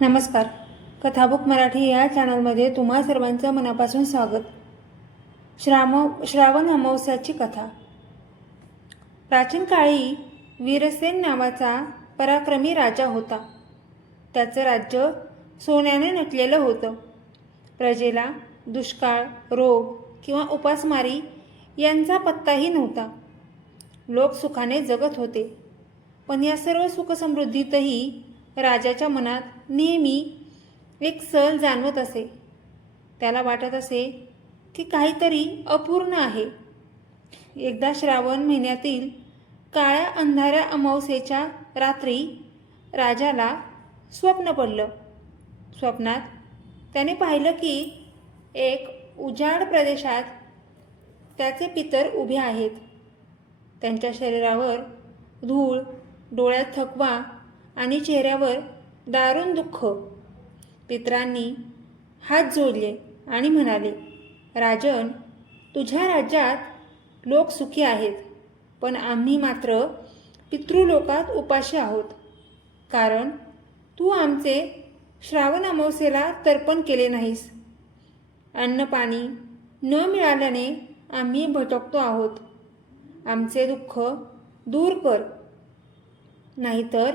नमस्कार. कथाबुक मराठी या चॅनलमध्ये तुम्हा सर्वांचं मनापासून स्वागत. श्राम श्रावण अमावस्याची कथा. प्राचीन काळी वीरसेन नावाचा पराक्रमी राजा होता. त्याचं राज्य सोन्याने नटलेलं होतं. प्रजेला दुष्काळ रोग किंवा उपासमारी यांचा पत्ताही नव्हता. लोक सुखाने जगत होते. पण या सर्व सुखसमृद्धीतही राजाच्या मनात नेहमी एक सल जाणवत असे. त्याला वाटत असे की काहीतरी अपूर्ण आहे. एकदा श्रावण महिन्यातील काळ्या अंधाऱ्या अमावस्येच्या रात्री राजाला स्वप्न पडलं. स्वप्नात त्याने पाहिलं की एक उजाड प्रदेशात त्याचे पितर उभे आहेत. त्यांच्या शरीरावर धूळ डोळ्यात थकवा आणि चेहऱ्यावर दारुण दुःख. पित्रांनी हात जोडले आणि म्हणाले राजन तुझ्या राज्यात लोक सुखी आहेत पण आम्ही मात्र पितृलोकात उपाशी आहोत. कारण तू आमचे श्रावण अमावस्येला तर्पण केले नाहीस. अन्नपाणी न मिळाल्याने आम्ही भटकतो आहोत. आमचे दुःख दूर कर. नाहीतर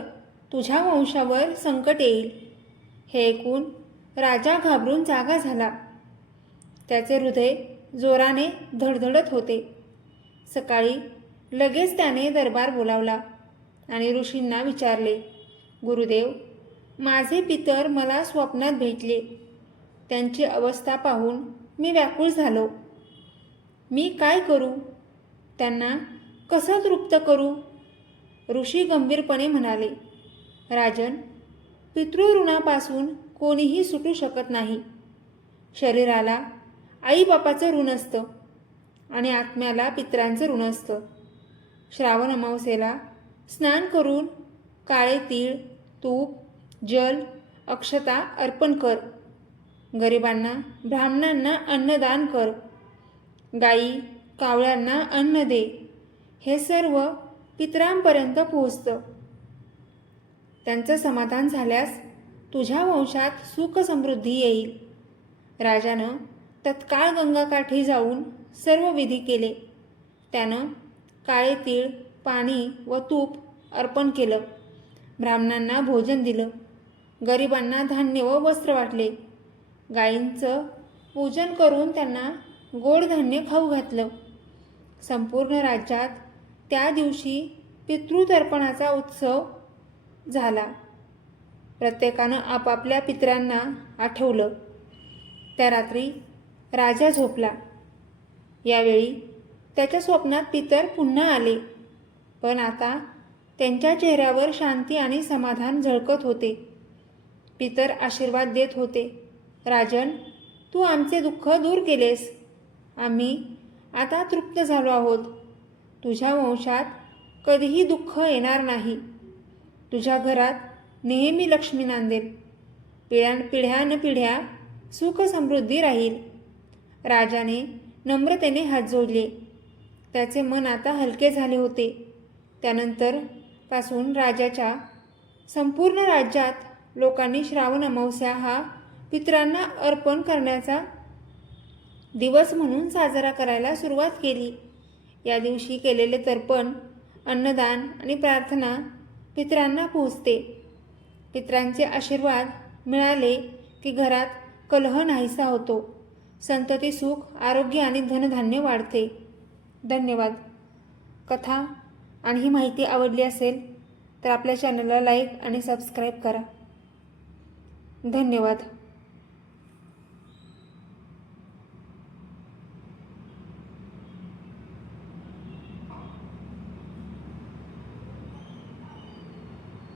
तुझ्या वंशावर संकट येईल. हे ऐकून राजा घाबरून जागा झाला. त्याचे हृदय जोराने धडधडत होते. सकाळी लगेच त्याने दरबार बोलावला आणि ऋषींना विचारले गुरुदेव माझे पितर मला स्वप्नात भेटले. त्यांची अवस्था पाहून मी व्याकुळ झालो. मी काय करू? त्यांना कसं तृप्त करू? ऋषी गंभीरपणे म्हणाले राजन पितृऋणापासून कोणीही सुटू शकत नाही. शरीराला आईबापाचं ऋण असतं आणि आत्म्याला पित्रांचं ऋण असतं. श्रावण अमावस्येला स्नान करून काळे तीळ तूप जल अक्षता अर्पण कर. गरिबांना ब्राह्मणांना अन्नदान कर. गाई कावळ्यांना अन्न दे. हे सर्व पितरांपर्यंत पोहोचतं. त्यांचं समाधान झाल्यास तुझ्या वंशात सुख समृद्धी येईल. राजानं तत्काळ गंगाकाठी जाऊन सर्व विधी केले. त्यानं काळे तीळ पाणी व तूप अर्पण केलं. ब्राह्मणांना भोजन दिलं. गरिबांना धान्य व वस्त्र वाटले. गायींचं पूजन करून त्यांना गोडधान्य खाऊ घातलं. संपूर्ण राज्यात त्या दिवशी पितृतर्पणाचा उत्सव झाला. प्रत्येकानं आपापल्या पितरांना आठवलं. त्या रात्री राजा झोपला. यावेळी त्याच्या स्वप्नात पितर पुन्हा आले. पण आता त्यांच्या चेहऱ्यावर शांती आणि समाधान झळकत होते. पितर आशीर्वाद देत होते. राजन तू आमचे दुःख दूर केलेस. आम्ही आता तृप्त झालो आहोत. तुझ्या वंशात कधीही दुःख येणार नाही. तुझ्या घरात नेहमी लक्ष्मी नांदेल. पिढ्या पिढ्यान पिढ्या सुख समृद्धी राहील. राजाने नम्रतेने हात जोडले. त्याचे मन आता हलके झाले होते. त्यानंतरपासून राजाच्या संपूर्ण राज्यात लोकांनी श्रावण अमावस्या हा पितरांना अर्पण करण्याचा दिवस म्हणून साजरा करायला सुरुवात केली. या दिवशी केलेले तर्पण अन्नदान आणि प्रार्थना पित्रांना पोहोचते पित्रांचे आशीर्वाद मिळाले की घरात कलह नाहीसा होतो. संतती सुख आरोग्य आणि धनधान्य वाढते. धन्यवाद. कथा आणि ही माहिती आवडली असेल तर आपल्या चॅनलला लाईक आणि सबस्क्राईब करा. धन्यवाद.